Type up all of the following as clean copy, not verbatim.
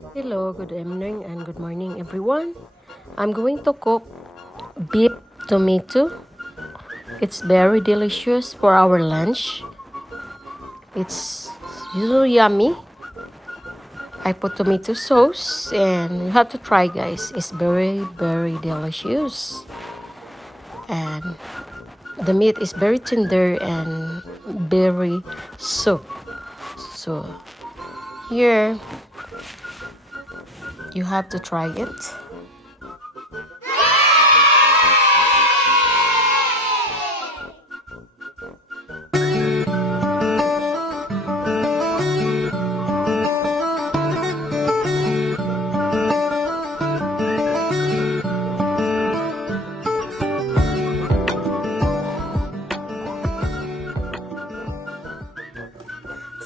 Hello, good evening and good morning everyone. I'm going to cook beef tomato. It's very delicious for our lunch. It's so yummy. I put tomato sauce and you have to try guys. It's very delicious. And the meat is very tender and very soft. So here you have to try it.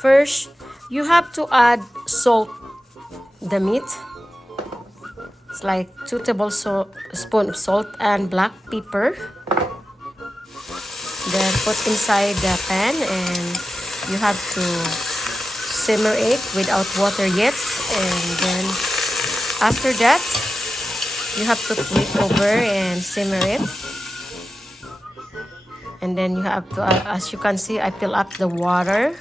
First, you have to add salt the meat. It's like 2 tablespoons of salt and black pepper. Then put inside the pan and you have to simmer it without water yet. And then after that, you have to flip over and simmer it. And then you have to, as you can see, I fill up the water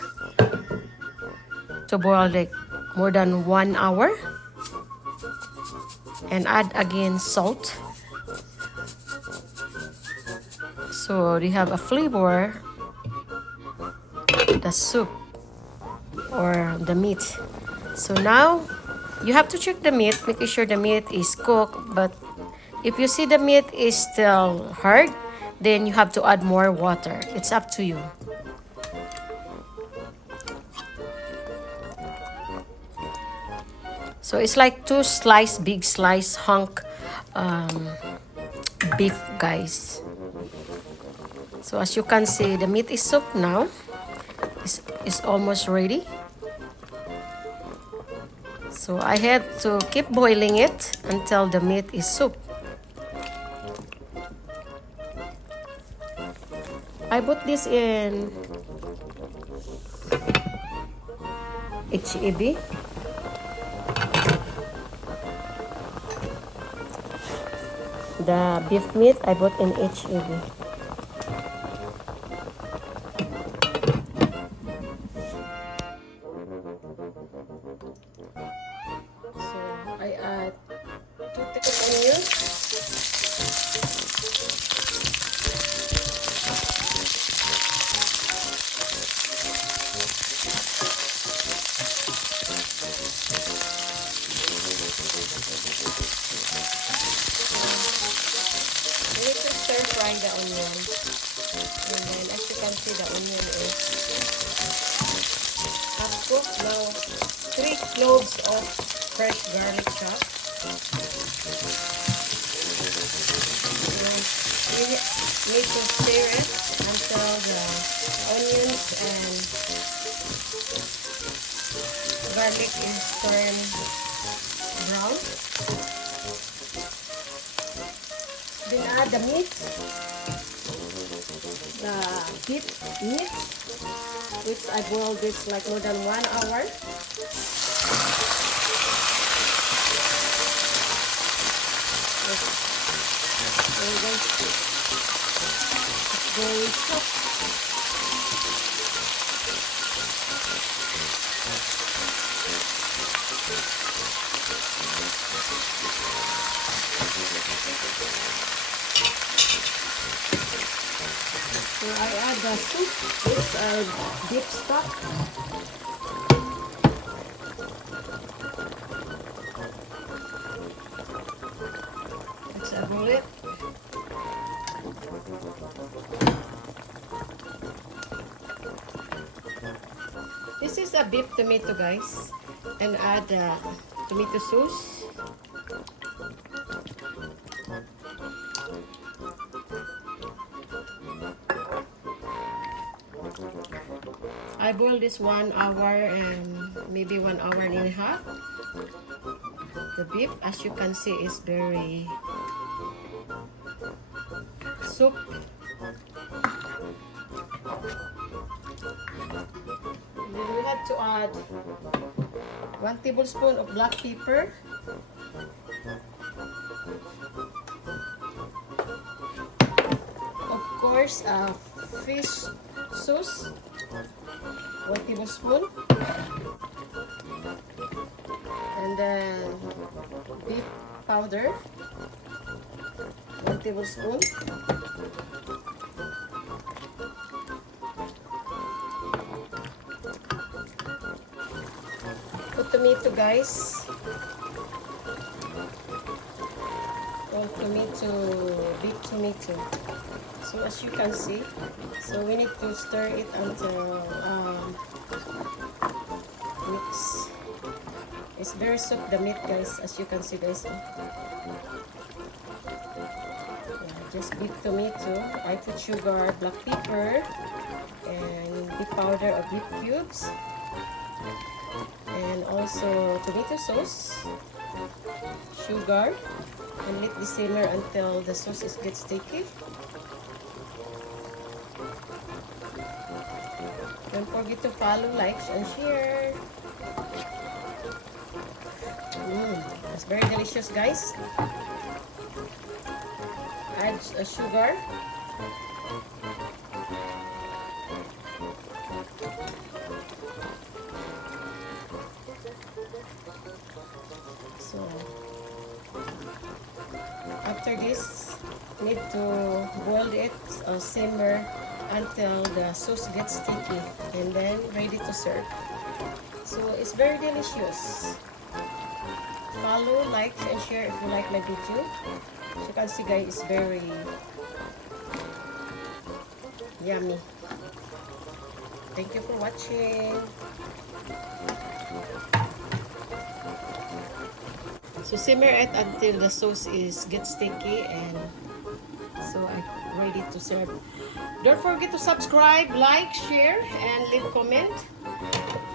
to boil like more than 1 hour. And add again salt. So they have a flavor, the soup or the meat. So now you have to check the meat, making sure the meat is cooked. But if you see the meat is still hard, then you have to add more water. It's up to you. So it's like 2 big slice hunk beef guys. So as you can see, the meat is soaked now. It's almost ready. So I had to keep boiling it until the meat is soaked. I put this in HEB. The beef meat I bought in HEB. So I add 2 thick onions. I need to stir fry the onion. And then as you can see, the onion is half cooked. Now 3 cloves of fresh garlic chopped. So you need to stir it until the onions and garlic is turned brown. Then add the meat, the beef meat, which I boiled this like more than 1 hour. It's very soft. So I add the soup. It's beef stock. Let's boil it. This is a beef tomato guys, and add tomato sauce. I boiled this 1 hour and maybe 1 hour and a half. The beef, as you can see, is very soup. Then we have to add 1 tablespoon of black pepper. Of course, fish sauce, 1 tablespoon. And then beef powder, 1 tablespoon. Put tomato, guys. Tomato, beef tomato. So as you can see, so we need to stir it until mix. It's very soft, the meat, guys, as you can see, guys. Just beef tomato. I put sugar, black pepper, and beef powder of beef cubes, and also tomato sauce, sugar, and let this simmer until the sauce gets sticky. Don't forget to follow, like, and share. It's very delicious, guys. Add sugar. So after this, need to boil it or simmer until the sauce gets sticky, and then ready to serve. So it's very delicious. Follow, like, and share if you like my video. As you can see, guys, it's very yummy. Thank you for watching. So simmer it until the sauce gets sticky, and so I'm ready to serve. Don't forget to subscribe, like, share, and leave comment.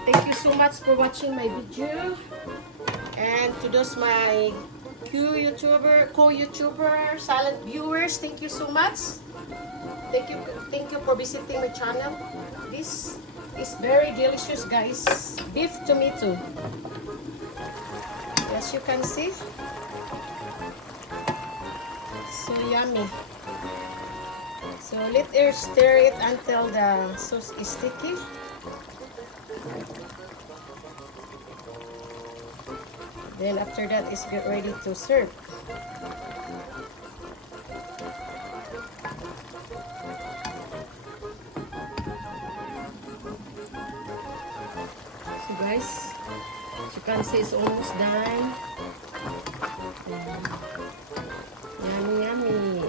Thank you so much for watching my video. And to those my co-YouTuber, silent viewers, thank you so much. Thank you for visiting my channel. This is very delicious, guys. Beef tomato. As you can see, so yummy. So let her stir it until the sauce is sticky. Then after that, it's get ready to serve. So guys, as you can see, it's almost done. Yummy, yummy.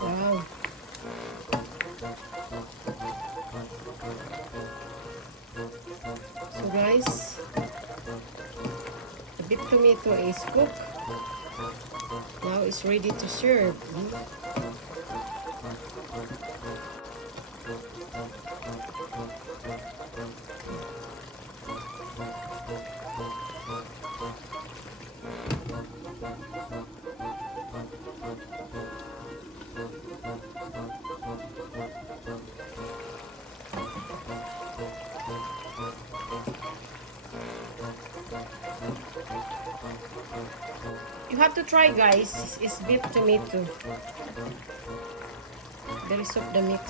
Wow. So guys, the beef tomato is cooked. Now it's ready to serve. You have to try, guys. It's beef tomato. Very soft the meat.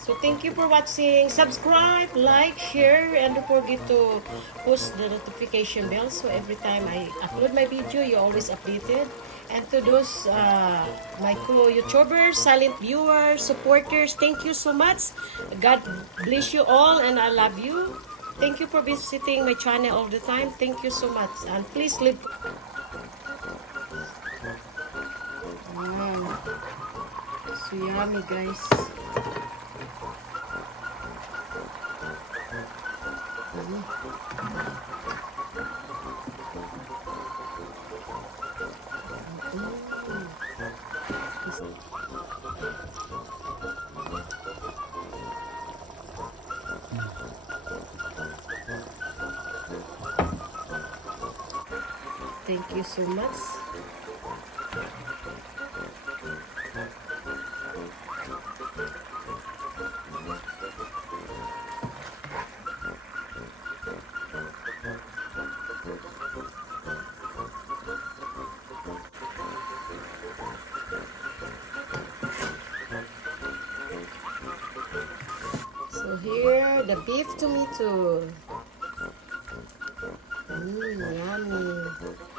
So thank you for watching. Subscribe, like, share, and don't forget to push the notification bell so every time I upload my video, you're always updated. And to those my co-YouTubers, silent viewers, supporters, thank you so much. God bless you all, and I love you. Thank you for visiting my channel all the time. Thank you so much. And please leave. Wow. So yummy, guys. Thank you so much. So here, the beef tomato. Yummy.